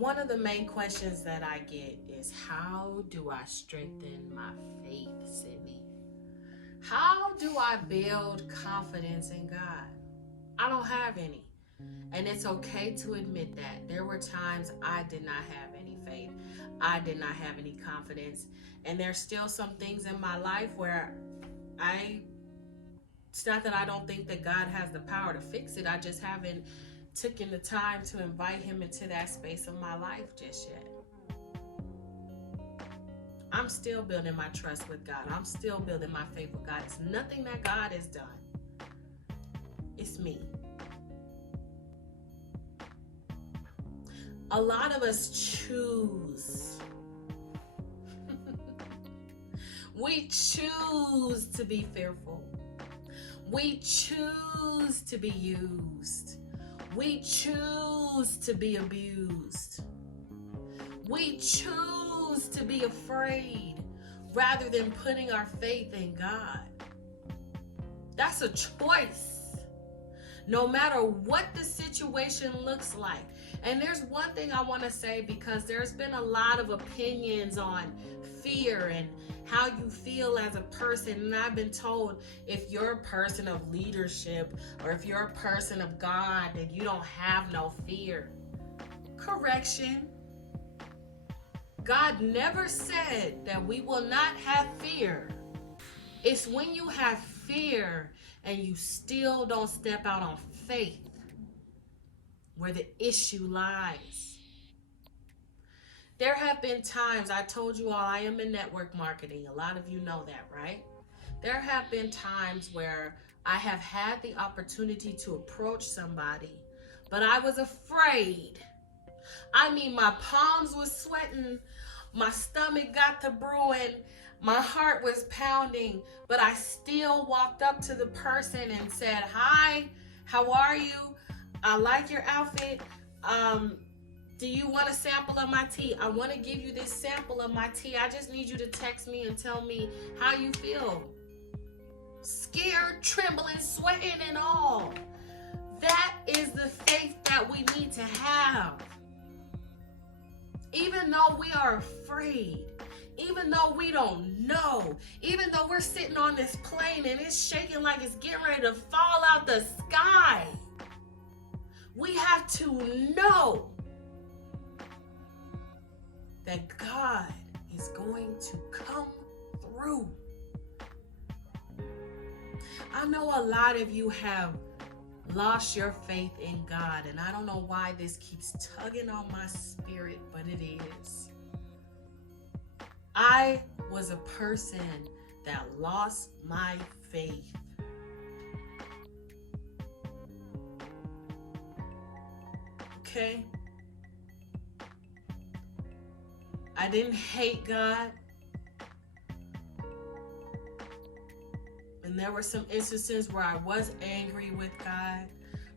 One of the main questions that I get is, how do I strengthen my faith, Sydney? How do I build confidence in God? I don't have any. And it's okay to admit that. There were times I did not have any faith. I did not have any confidence. And there's still some things in my life where it's not that I don't think that God has the power to fix it. I just haven't taken the time to invite him into that space of my life just yet. I'm still building my trust with God. I'm still building my faith with God. It's nothing that God has done. It's me. A lot of us choose. We choose to be fearful. We choose to be used. We choose to be abused. We choose to be afraid rather than putting our faith in God. That's a choice. No matter what the situation looks like. And there's one thing I want to say, because there's been a lot of opinions on fear and how you feel as a person. And I've been told, if you're a person of leadership or if you're a person of God, then you don't have no fear. Correction. God never said that we will not have fear. It's when you have fear and you still don't step out on faith where the issue lies. There have been times, I told you all, I am in network marketing. A lot of you know that, right? There have been times where I have had the opportunity to approach somebody, but I was afraid. I mean, my palms were sweating, my stomach got to brewing, my heart was pounding, but I still walked up to the person and said, "Hi, how are you? I like your outfit. Do you want a sample of my tea? I want to give you this sample of my tea. I just need you to text me and tell me how you feel." Scared, trembling, sweating, and all. That is the faith that we need to have. Even though we are afraid, even though we don't know, even though we're sitting on this plane and it's shaking like it's getting ready to fall out the sky, we have to know that God is going to come through. I know a lot of you have lost your faith in God, and I don't know why this keeps tugging on my spirit, but it is. I was a person that lost my faith. Okay? I didn't hate God. And there were some instances where I was angry with God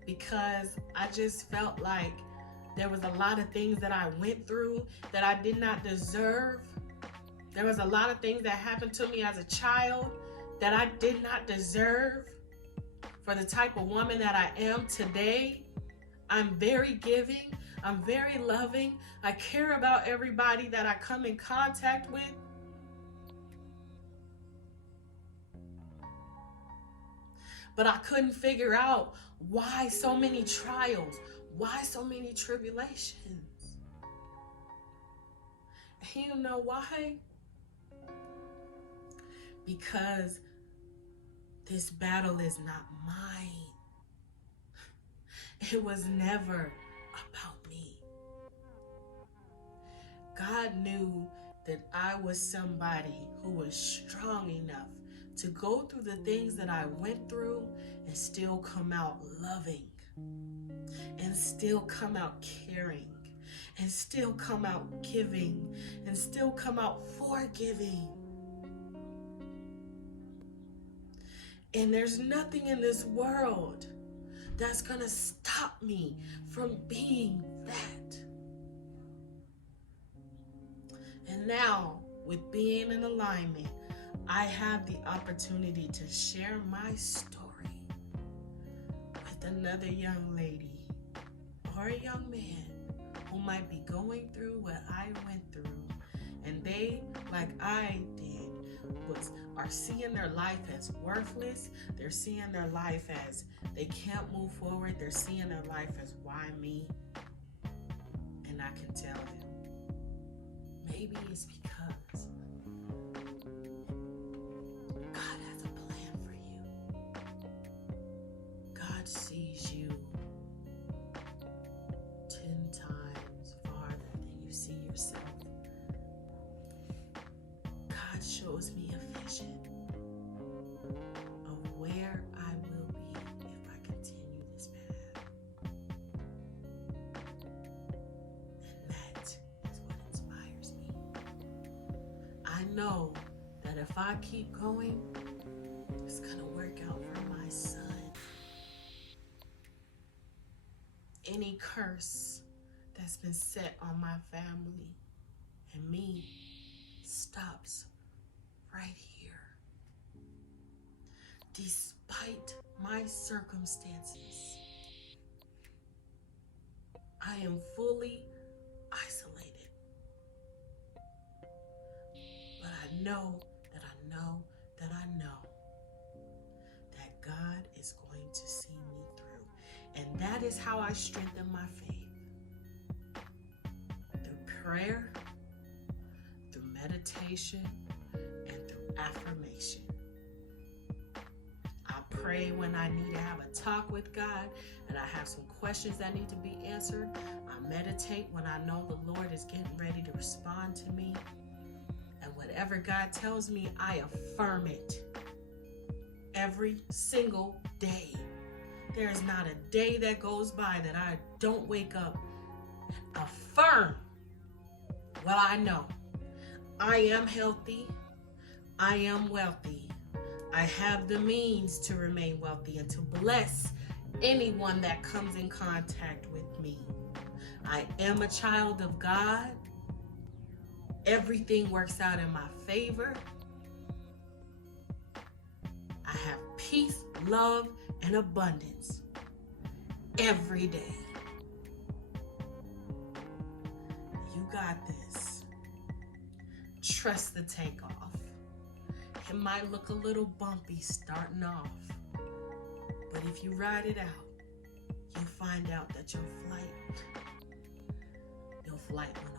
because I just felt like there was a lot of things that I went through that I did not deserve. There was a lot of things that happened to me as a child that I did not deserve. For the type of woman that I am today, I'm very giving. I'm very loving. I care about everybody that I come in contact with. But I couldn't figure out why so many trials, why so many tribulations. And you know why? Because this battle is not mine. It was never about me. God knew that I was somebody who was strong enough to go through the things that I went through and still come out loving, and still come out caring, and still come out giving, and still come out forgiving. And there's nothing in this world that's gonna stop me from being that. And now, with being in alignment, I have the opportunity to share my story with another young lady or a young man who might be going through what I went through, and they, like I did, are seeing their life as worthless. They're seeing their life as they can't move forward. They're seeing their life as why me? And I can tell them, maybe it's because God has a plan for you. God sees you 10 times farther than you see yourself. God shows me a vision of where I will be if I continue this path. And that is what inspires me. I know that if I keep going, it's going to work out for my son. Any curse that's been set on my family and me stops right here. Despite my circumstances, I am fully isolated. But I know that I know that I know that God is going to see me through. And that is how I strengthen my faith. Through prayer, through meditation, and through affirmation. I pray when I need to have a talk with God and I have some questions that need to be answered. I meditate when I know the Lord is getting ready to respond to me. And whatever God tells me, I affirm it every single day. There is not a day that goes by that I don't wake up and affirm what I know. I am healthy. I am wealthy. I have the means to remain wealthy and to bless anyone that comes in contact with me. I am a child of God. Everything works out in my favor. I have peace, love, and abundance every day. You got this. Trust the takeoff. It might look a little bumpy starting off, but if you ride it out, you'll find out that your flight went